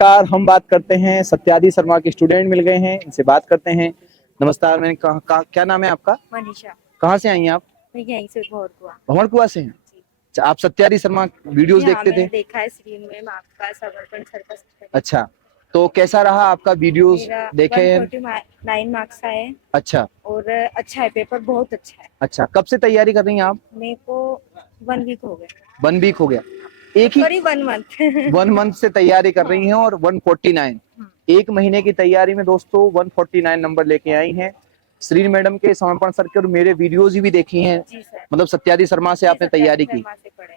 नमस्कार। हम बात करते हैं सत्यादि शर्मा के स्टूडेंट मिल गए हैं, इनसे बात करते हैं। नमस्कार। मैंने क्या नाम है आपका? मनीषा। कहाँ से आई हैं आप? मैं यहीं से भंवरकुआ। भंवरकुआ से हैं। अच्छा, आप सत्यादि शर्मा वीडियोस हाँ, देखते थे? मैंने देखा है स्क्रीन में आपका समर्पण सर का। अच्छा, तो कैसा रहा आपका वीडियोस मेरा देखे हैं? 149 मार्क्स का है अच्छा और अच्छा है, पेपर बहुत अच्छा है। अच्छा, कब से तैयारी कर रही हैं आप? मेरे को 1 वीक हो गया। 1 वीक हो गया। एक ही सॉरी 1 मंथ। 1 मंथ से तैयारी कर रही हैं और 149 एक महीने की तैयारी में दोस्तों 149 नंबर लेके आई हैं। श्री मैडम के, समर्पण सर के और मेरे वीडियोस भी देखी हैं। जी सर। मतलब सत्यादि शर्मा से आपने तैयारी की?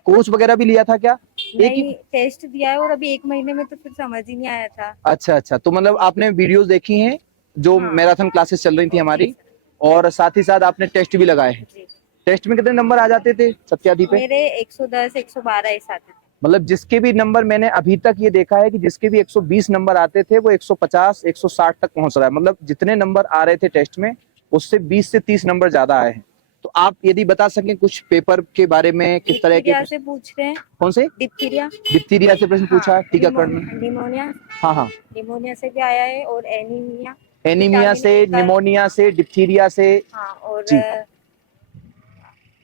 कोर्स वगैरह भी लिया था क्या? एक ही नहीं, टेस्ट दिया है और अभी 1 महीने में तो फिर समझ ही नहीं आया था। अच्छा अच्छा, तो मतलब आपने वीडियोस देखी हैं जो हाँ। मैराथन क्लासेस चल रही थी हमारी, और साथ ही साथ आपने टेस्ट भी लगाए हैं। जी। टेस्ट में कितने नंबर आ जाते थे सत्यादि पे? मेरे 110 112 ऐसे आते थे। मतलब जिसके भी नंबर, मैंने अभी तक ये देखा है कि जिसके भी 120 नंबर आते थे वो 150 160 तक पहुंच रहा है। मतलब जितने नंबर आ रहे थे टेस्ट में उससे 20 से 30 नंबर ज्यादा आए हैं। तो आप यदि बता सकें कुछ पेपर के बारे में, किस तरह के से पूछ रहे हैं। कौन से? डिप्थीरिया। डिप्थीरिया से प्रश्न पूछा है, टीकाकरण। निमोनिया। हाँ हाँ, निमोनिया से भी आया है और एनीमिया। एनीमिया से, विटामिन ए का। निमोनिया से, डिप्थीरिया से। हाँ, और जी।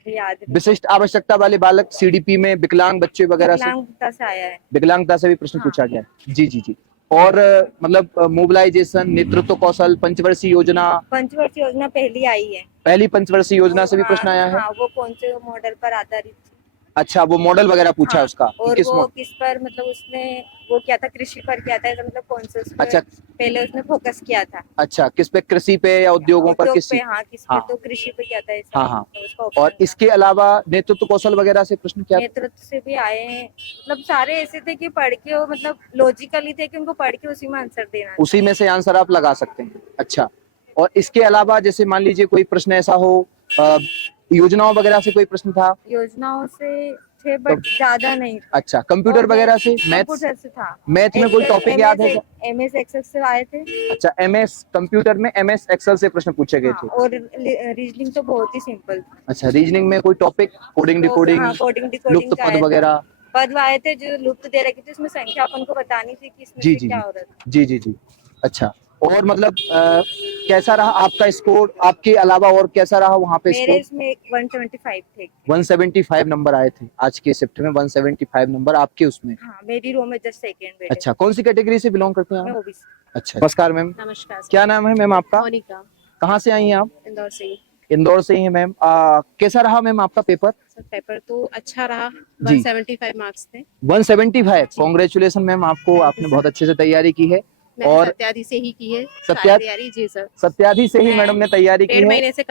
याद नहीं। विशिष्ट आवश्यकता वाले बालक, सीडीपी में विकलांग बच्चे वगैरह से, विकलांगता से आया है। विकलांगता से भी प्रश्न हाँ। पूछा गया है। जी जी जी। और मतलब मोबिलाइजेशन, नेतृत्व कौशल, पंचवर्षीय योजना। पंचवर्षीय योजना पहली आई है। पहली पंचवर्षीय योजना से भी प्रश्न आया है। हाँ, वो कौन से मॉडल पर आधारित थी? अच्छा, वो मॉडल वगैरह पूछा है हाँ, उसका कि और किस वो किस पर, मतलब उसने वो किया था, कृषि पर किया था, मतलब कौन से उस पर अच्छा पहले उसने फोकस किया था। अच्छा, किस पे? कृषि पे या उद्योगों पर? उद्योग किस? पे, हाँ, किस पे? हाँ तो कृषि पे किया था ऐसा। हाँ हाँ। तो उसका और ऑप्शन था। इसके अलावा नेतृत्व कौशल वगैरह से प्रश्न क्या? नेतृत्व से भी आए हैं। मतलब सारे ऐसे थे कि पढ़ के वो, मतलब लॉजिकली थे कि उनको पढ़ के उसी में आंसर देना था। उसी में से आंसर आप लगा सकते हैं। अच्छा, और इसके अलावा जैसे मान लीजिए कोई प्रश्न ऐसा हो, योजनाओं वगैरह से कोई प्रश्न था? योजनाओं से थे बट ज्यादा नहीं। अच्छा, कंप्यूटर वगैरह से, कंप्यूटर से था। मैथ में कोई टॉपिक याद है? MS एक्सेल से आए थे। अच्छा, MS कंप्यूटर में MS एक्सेल से प्रश्न पूछे गए हाँ, थे। और रीजनिंग तो बहुत ही सिंपल। अच्छा, रीजनिंग में कोई टॉपिक, कोडिंग डिकोडिंग, हाँ, कोडिंग डिकोडिंग लुप्त का पद आया था। वगैरह? पद आए थे जो लुप्त दे रखे थे, इसमें संख्या अपन को बतानी थी कि इसमें जी से जी क्या जी हो रहा था। जी जी जी। अच्छा, और मतलब कैसा रहा आपका स्कोर? आपके अलावा और कैसा रहा वहाँ पे मेरे स्कोर? इसमें 175 थे। 175 नंबर आए थे आज के शिफ्ट में। 175 नंबर आपके उसमें। हाँ, मेरी रो में जस्ट सेकंड बैठे। अच्छा, कौन सी कैटेगरी से बिलोंग करते हैं मैं आप? OBC। अच्छा, नमस्कार मैम। नमस्कार सर। क्या नाम है मैम आपका? मोनिका। कहाँ से आई हैं आप? इंदौर से ही। इंदौर से ही हैं मैम। कैसा रहा मैम आपका पेपर? सर, पेपर तो अच्छा रहा। जी। 175 मार्क्स थे। 175। कॉन्ग्रेचुलेसन मैम आपको, आपने बहुत अच्छे से तैयारी की है। मैंने और सत्यादि से ही की है सारी सत्या तैयारी। जी सर। सत्यादि से ही मैडम ने तैयारी की 1.5 है। महीने से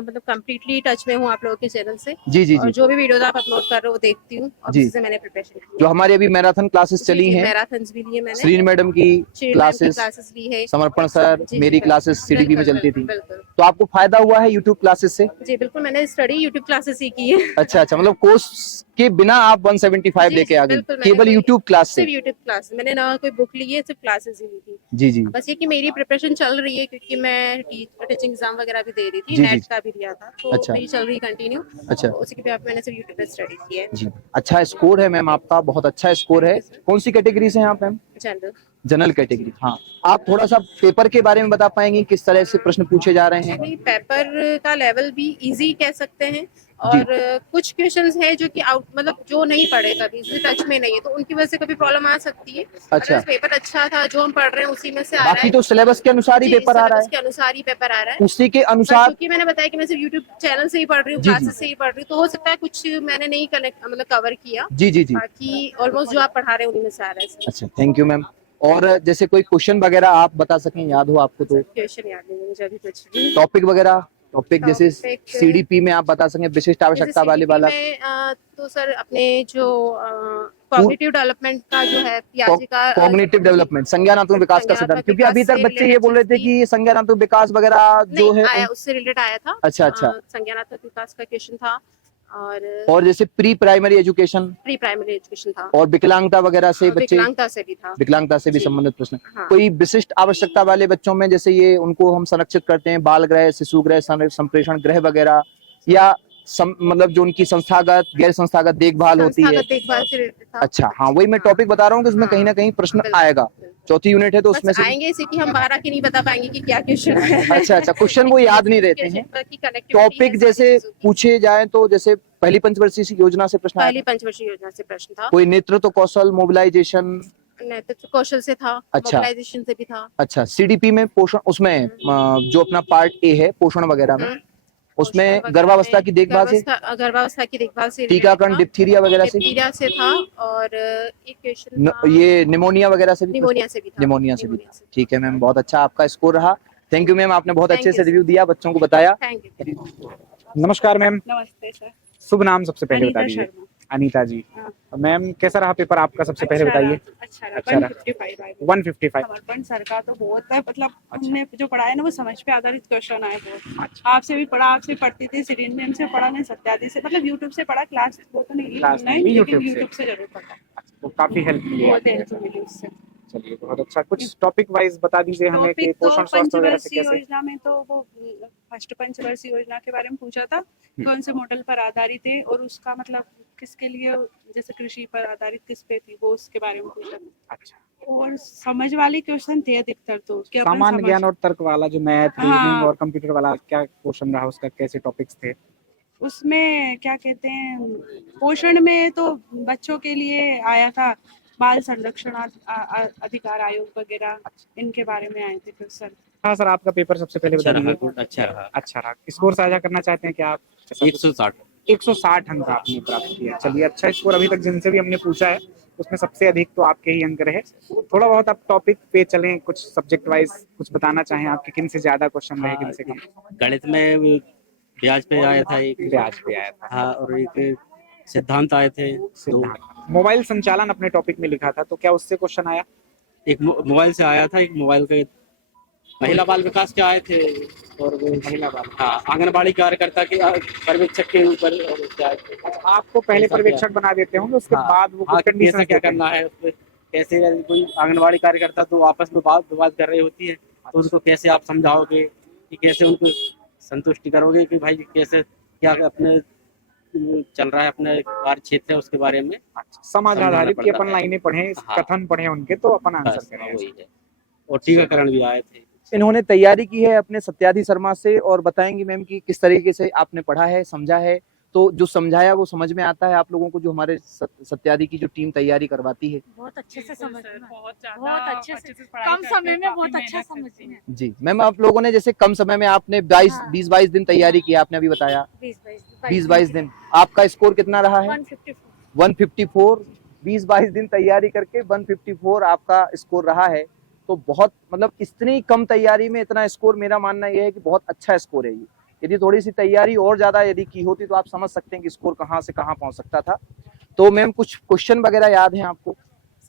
मतलब कम्प्लीटली टच में हूँ आप लोगों के चैनल से। जी जी और जी जो भी वीडियोस आप अपलोड कर रहे हो वो देखती हूँ, और जी। उसी से मैंने प्रिपरेशन की जो है। हमारी अभी मैराथन क्लासेस चली हैं, मैराथन्स भी लिए मैंने। श्री मैडम की श्री मैम की क्लासेस, क्लासेस ली है। समर्पण सर, जी, मेरी जी, क्लासेस सीडीपी में बिल्कुल, चलती थी। बिल्कुल, बिल्कुल। तो आपको फायदा हुआ है यूट्यूब क्लासेस से? जी बिल्कुल, मैंने स्टडी यूट्यूब क्लासेस ही की है। अच्छा अच्छा, मतलब कोर्स के बिना आप 175 जी लेके जी आ गई बिल्कुल, मैंने केवल कोई यूट्यूब क्लास से? सिर्फ यूट्यूब क्लास, मैंने ना कोई बुक ली है, सिर्फ क्लासेस ही ली थी। जी जी बस ये कि मेरी प्रिपरेशन चल रही है, क्योंकि मैं टीचिंग एग्जाम वगैरह भी दे रही थी, जी जी। नेट का भी दिया था, तो अच्छा मेरी चल रही कंटिन्यू। अच्छा तो उसी के बाद मैंने सिर्फ यूट्यूब पे स्टडी की है। जी। अच्छा स्कोर है मैम आपका, बहुत अच्छा स्कोर है। कौन सी कैटेगरी से हैं आप मैम? जनरल। General category. हाँ, आप थोड़ा सा पेपर के बारे में बता पाएंगे, किस तरह से प्रश्न पूछे जा रहे हैं? नहीं, पेपर का लेवल भी इजी कह सकते हैं, जी। और कुछ क्वेश्चंस हैं जो कि आउट, मतलब जो नहीं पढ़े कभी, जो टच में नहीं है, तो उनकी वजह से कभी प्रॉब्लम आ सकती है। अच्छा, पेपर अच्छा था, जो हम पढ़ रहे हैं उसी में से आ रहा बाकी है। तो सिलेबस के अनुसार ही जी, पेपर आ रहा सिलेबस है, के अनुसार ही पेपर आ रहा है। उसी के पर अनुसार। चूंकि मैंने बताया कि मैं सिर्फ यूट्यूब चैनल से ही पढ़ रही हूँ, जी जी क्लासेस से ही पढ़ रही हूँ, तो हो सकता है कुछ मैंने नहीं कनेक्ट, मतलब कवर किया। जी जी जी। बाकी ऑलमोस्ट जो आप पढ़ा रहे हैं उन्हीं में से आ रहा है। अच्छा, थैंक यू मैम। और जैसे कोई क्वेश्चन वगैरह आप बता सकें, याद हो आपको तो? क्वेश्चन याद नहीं है मुझे अभी कुछ भी। टॉपिक वगैरह, टॉपिक जैसे Topic- सीडीपी में आप बता सकें, विशिष्ट आवश्यकता वाले वाला। तो सर अपने जो कॉग्निटिव डेवलपमेंट का जो है, पियाजे का कॉग्निटिव डेवलपमेंट, संज्ञानात्मक विकास का सिद्धांत, क्योंकि अभी तक बच्चे ये बोल रहे थे कि संज्ञानात्मक विकास वगैरह जो है आया, उससे रिलेटेड आया था। अच्छा अच्छा। संज्ञानात्मक विकास का क्वेश्चन था, और जैसे प्री प्राइमरी एजुकेशन था, और विकलांगता वगैरह से बच्चे, विकलांगता से भी था, विकलांगता से भी संबंधित प्रश्न। हाँ। कोई विशिष्ट आवश्यकता वाले बच्चों में, जैसे ये उनको हम संरक्षित करते हैं, बाल गृह, शिशु गृह, संप्रेषण गृह वगैरह, या मतलब जो उनकी संस्थागत गैर संस्थागत देखभाल होती है। देखभाल से रिलेटेड था। अच्छा हाँ, वही मैं टॉपिक बता रहा हूँ कि उसमें कहीं ना कहीं प्रश्न आएगा। चौथी यूनिट है तो बस उसमें से आएंगे इसी की हम 12 की नहीं बता पाएंगे कि क्या क्वेश्चन है। अच्छा अच्छा, क्वेश्चन वो याद नहीं रहते हैं। टॉपिक जैसे पूछे जाए तो जैसे पहली पंचवर्षीय योजना से प्रश्न आया पहली था? पंचवर्षीय योजना से प्रश्न था, कोई नेतृत्व कौशल, मोबिलाइजेशन? नेतृत्व कौशल से था, अच्छा। मोबिलाइजेशन से भी था। अच्छा, सीडीपी में पोषण, उसमें जो अपना पार्ट ए है पोषण वगैरह में, उसमें पोषण वगैरह गर्भावस्था में की देखभाल से, गर्भावस्था की देखभाल से टीकाकरण, related था, डिप्थीरिया वगैरह से, डिप्थीरिया से था, और एक क्वेश्चन था ये निमोनिया वगैरह से भी, निमोनिया से भी था। निमोनिया से भी था। ठीक है मैम, बहुत अच्छा आपका स्कोर रहा। थैंक यू मैम, आपने बहुत Thank अच्छे you, से sir. रिव्यू दिया, बच्चों को बताया। Thank you. नमस्कार मैम, नमस्ते सर। शुभ नाम सबसे पहले अनीता बता दीजिए। शर्मा। अनीता जी। हाँ। मैम कैसा रहा पेपर आपका, सबसे पहले बताइए। अच्छा अच्छा रहा। 155 आए। 155। समर्पण सर का तो बहुत है, मतलब हमने जो पढ़ा है ना वो समझ पे आधारित क्वेश्चन आए बहुत। अच्छा। आपसे भी पढ़ा, आपसे पढ़ती थी, सीरीन मैम से पढ़ा, ने सत्यादि से, मतलब यूट्यूब से पढ़ा, क्लास वो तो नहीं ली क्लास ऑनलाइन, नहीं ली, लेकिन YouTube से। यूट्यूब से जरूर पढ़ा। तो काफी हेल्प मिली बहुत आपको। हेल्प मिली उससे। चलिए बहुत अच्छा, कुछ टॉपिक वाइज बता दीजिए हमें कि टॉपिक तो पोषण स्वास्थ्य वगैरह से पंचवर्षीय कैसे। योजना में तो वो फर्स्ट पंचवर्षीय योजना के बारे में पूछा था, कौन से मॉडल पर आधारित है और उसका मतलब किसके लिए, जैसे कृषि पर आधारित किस पे थी, वो उसके बारे में पूछा था। अच्छा, और समझ वाले क्वेश्चन थे अधिकतर, तो कि अपन सामान्य समझ- ज्ञान और तर्क वाला जो मैथ, हाँ। रीजनिंग और कंप्यूटर वाला क्या क्वेश्चन रहा, उसका कैसे टॉपिक्स थे? उसमें क्या कहते हैं, पोषण में तो बच्चों के लिए आया था, बाल संरक्षण अधिकार आयोग वगैरह, इनके बारे में आए थे क्वेश्चन। हाँ सर, आपका पेपर सबसे पहले बता दीजिए। अच्छा रहा। अच्छा रहा। स्कोर साझा करना चाहते हैं क्या आप? 160। 160 अंक आपने प्राप्त किया। चलिए अच्छा स्कोर, अभी तक जिनसे भी हमने पूछा है उसमें सबसे अधिक तो आपके ही अंक रहे। थोड़ा बहुत आप टॉपिक पे चलें, कुछ सब्जेक्ट वाइज कुछ बताना चाहें आपके, किन से ज्यादा क्वेश्चन रहे, किन से कम? गणित में ब्याज पे आया था एक, ब्याज पे आया था। हाँ, और एक सिद्धांत आए थे दो। सिद्धांत। मोबाइल संचालन अपने टॉपिक में लिखा था, तो क्या उससे क्वेश्चन आया? एक मोबाइल से आया था, एक मोबाइल के महिला बाल विकास के आए थे, और वो महिला बाल, हाँ आंगनबाड़ी कार्यकर्ता के पर्यवेक्षक के ऊपर क्या आए थे। आपको पहले ऐसा पर्यवेक्षक बना देते होंगे, उसके हाँ, बाद वो हाँ, कुछ कि कंडीशन कैसे क्या करना है उसपे, कैसे कोई आंगनबाड़ी कार्यकर्ता तो आपस में बात विवाद कर रही होती है, तो उनको कैसे आप समझाओगे कि कैसे उनको संतुष्टि करोगे कि भाई कैसे क्या अपने चल रहा है, अपने कार्य क्षेत्र है उसके बारे में समाज समझाना आधारित की पड़ता अपन है। लाइनें पढ़े, हाँ। कथन पढ़े उनके, तो अपन बस, आंसर करें। वही है। और टीकाकरण भी आए थे। इन्होंने तैयारी की है अपने सत्यादि शर्मा से, और बताएंगे मैम कि किस तरीके से आपने पढ़ा है, समझा है। तो जो समझाया वो समझ में आता है आप लोगों को, जो हमारे सत्यादि की जो टीम तैयारी करवाती है? बहुत अच्छे से समझ में, बहुत अच्छे से कम समय में बहुत अच्छा समझ में। जी मैम, आप लोगों ने जैसे कम समय में आपने 20-22 दिन तैयारी की, आपने अभी बताया 20-22 दिन। आपका स्कोर कितना रहा है? 154। 20-22 दिन तैयारी करके 154 आपका स्कोर रहा है। तो बहुत, मतलब इतनी कम तैयारी में इतना स्कोर, मेरा मानना यह है कि बहुत अच्छा स्कोर है ये। यदि थोड़ी सी तैयारी और ज्यादा यदि की होती तो आप समझ सकते हैं कि स्कोर कहाँ से कहाँ पहुंच सकता था। तो मैम कुछ क्वेश्चन वगैरह याद हैं आपको?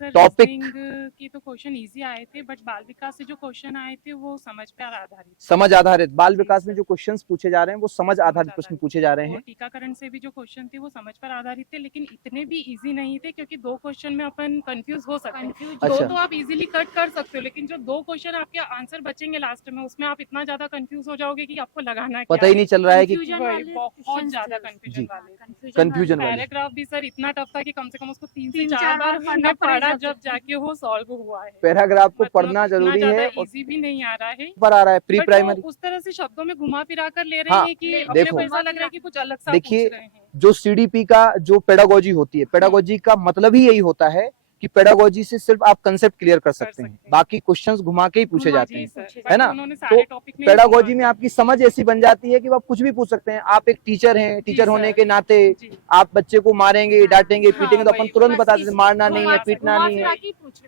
सर टॉपिक रीजनिंग की तो क्वेश्चन इजी आए थे, बट बाल विकास से जो क्वेश्चन आए थे वो समझ पे आधारित। समझ आधारित, बाल विकास में जो क्वेश्चंस पूछे जा रहे हैं वो समझ आधारित प्रश्न पूछे जा रहे हैं। और टीकाकरण से भी जो क्वेश्चन थे वो समझ पर आधारित थे, लेकिन इतने भी इजी नहीं थे, क्योंकि दो क्वेश्चन में अपन कंफ्यूज हो सकते हैं। अच्छा। दो तो आप इजीली कट कर सकते हो, लेकिन जो दो क्वेश्चन आपके आंसर बचेंगे लास्ट में, उसमें आप इतना ज्यादा कंफ्यूज हो जाओगे कि आपको लगाना क्या पता ही नहीं चल रहा है कि बहुत ज्यादा कंफ्यूजन जी। वाले कंफ्यूजन वाले। पैराग्राफ भी सर इतना टफ था कि कम से कम उसको 3 से 4 बार हमने पढ़ा, जब जाके वो सॉल्व हुआ है। पैराग्राफ को मतलब पढ़ना जरूरी है। और इजी भी नहीं आ रहा है, पर आ रहा है प्री बट प्राइमरी। वो उस तरह से शब्दों में घुमा फिरा कर ले रहे हाँ, हैं कि अपने देखो। को ऐसा लग रहा है कि कुछ अलग सा देखिए, पूछ रहे हैं। जो सीडीपी का जो पेडागोजी होती है, पेडागोजी का मतलब ही यही होता है कि पेडागोजी से सिर्फ आप कंसेप्ट क्लियर कर सकते हैं, बाकी क्वेश्चंस घुमा के ही पूछे जाते हैं, है ना? तो पेडागोजी में आपकी समझ ऐसी बन जाती है कि आप कुछ भी पूछ सकते हैं। आप एक टीचर हैं, टीचर होने के नाते आप बच्चे को मारेंगे, डांटेंगे, पीटेंगे तो अपन तुरंत बता देते मारना नहीं है, पीटना नहीं है।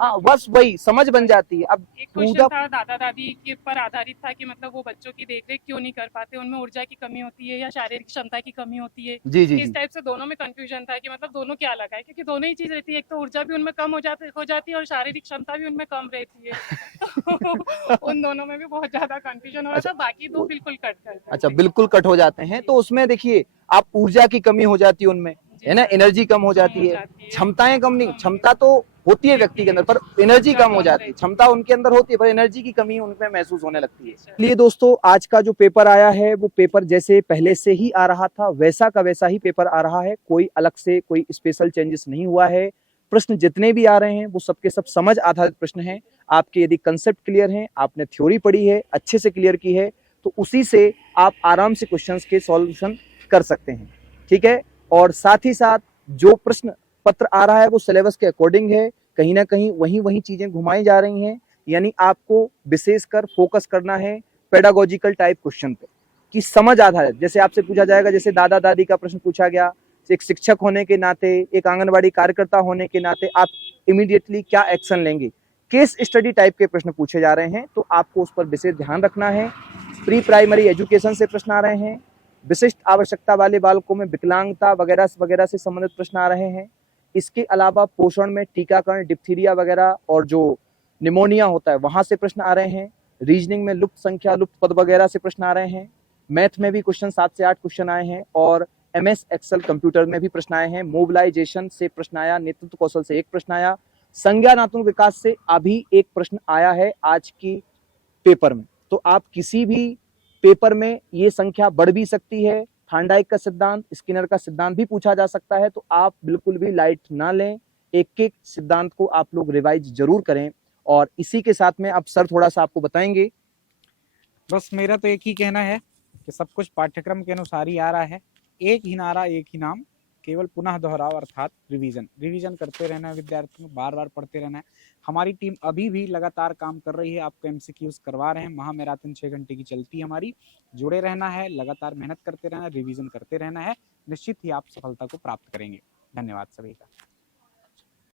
हाँ, बस वही समझ बन जाती है। अब एक क्वेश्चन था दादा दादी के पर आधारित था कि मतलब वो बच्चों की देखरेख क्यों नहीं कर पाते, उनमें ऊर्जा की कमी होती है या शारीरिक क्षमता की कमी होती है। जी जी इस टाइप से दोनों में कंफ्यूजन था कि मतलब दोनों क्या लगा है, क्योंकि दोनों ही चीज रहती है, एक तो ऊर्जा भी उनमें कम हो जाती है और शारीरिक क्षमता भी उनमें कम रहती है। उन दोनों में भी बहुत ज्यादा कंफ्यूजन हो रहा था, बाकी दो बिल्कुल कट कर। अच्छा, बिल्कुल कट हो जाते हैं। तो उसमें देखिए, आप ऊर्जा की कमी हो जाती है उनमें, है ना, एनर्जी कम हो जाती है। क्षमताएं कम नहीं, क्षमता तो होती है व्यक्ति के अंदर, पर एनर्जी कम हो जाती है। क्षमता उनके अंदर होती है पर एनर्जी की कमी उनमें महसूस होने लगती है। इसलिए दोस्तों, आज का जो पेपर आया है वो पेपर जैसे पहले से ही आ रहा था वैसा का वैसा ही पेपर आ रहा है। कोई अलग से कोई स्पेशल चेंजेस नहीं हुआ है। प्रश्न जितने भी आ रहे हैं वो सबके सब समझ आधारित प्रश्न हैं। आपके यदि कंसेप्ट क्लियर हैं, आपने थ्योरी पढ़ी है, अच्छे से क्लियर की है, तो उसी से आप आराम से क्वेश्चंस के सॉल्यूशन कर सकते हैं। ठीक है, और साथ ही साथ जो प्रश्न पत्र आ रहा है वो सिलेबस के अकॉर्डिंग है, कहीं ना कहीं वही चीजें घुमाई जा रही हैं, यानी आपको विशेषकर फोकस करना है पेडागोजिकल टाइप क्वेश्चन पे कि समझ आधारित। जैसे आपसे पूछा जाएगा, जैसे दादा दादी का प्रश्न पूछा गया, एक शिक्षक होने के नाते, एक आंगनबाड़ी कार्यकर्ता होने के नाते आप इमीडिएटली क्या एक्शन लेंगे, केस स्टडी टाइप के प्रश्न पूछे जा रहे हैं, तो आपको उस पर विशेष ध्यान रखना है। प्री प्राइमरी एजुकेशन से प्रश्न आ रहे हैं, विशिष्ट आवश्यकता वाले बालकों में विकलांगता वगैरह वगैरह से संबंधित प्रश्न आ रहे हैं। इसके अलावा पोषण में टीकाकरण, डिप्थीरिया वगैरह और जो निमोनिया होता है वहां से प्रश्न आ रहे हैं। रीजनिंग में लुप्त संख्या, लुप्त पद वगैरह से प्रश्न आ रहे हैं। मैथ में भी क्वेश्चन 7 से 8 क्वेश्चन आए हैं और MS एक्सेल कंप्यूटर में भी प्रश्न आए हैं। मोबिलाइजेशन से प्रश्न आया, नेतृत्व कौशल से एक प्रश्न आया, संज्ञानात्मक विकास से अभी एक प्रश्न आया है आज की पेपर में। तो आप किसी भी पेपर में ये संख्या बढ़ भी सकती है, थांडाइक का सिद्धांत, स्किनर का सिद्धांत भी पूछा जा सकता है, तो आप बिल्कुल भी लाइट ना लें, एक एक सिद्धांत को आप लोग रिवाइज जरूर करें। और इसी के साथ में अब सर थोड़ा सा आपको बताएंगे। बस मेरा तो एक ही कहना है कि सब कुछ पाठ्यक्रम के अनुसार ही आ रहा है, एक ही नारा एक ही नाम, केवल पुनः दोहराव अर्थात रिवीजन करते रहना है, विद्यार्थियों को बार बार पढ़ते रहना है। हमारी टीम अभी भी लगातार काम कर रही है, आपको MCQs करवा रहे हैं, महा मैराथन 6 घंटे की चलती है हमारी। जुड़े रहना है, लगातार मेहनत करते रहना है, रिवीजन करते रहना है, निश्चित ही आप सफलता को प्राप्त करेंगे। धन्यवाद सभी का।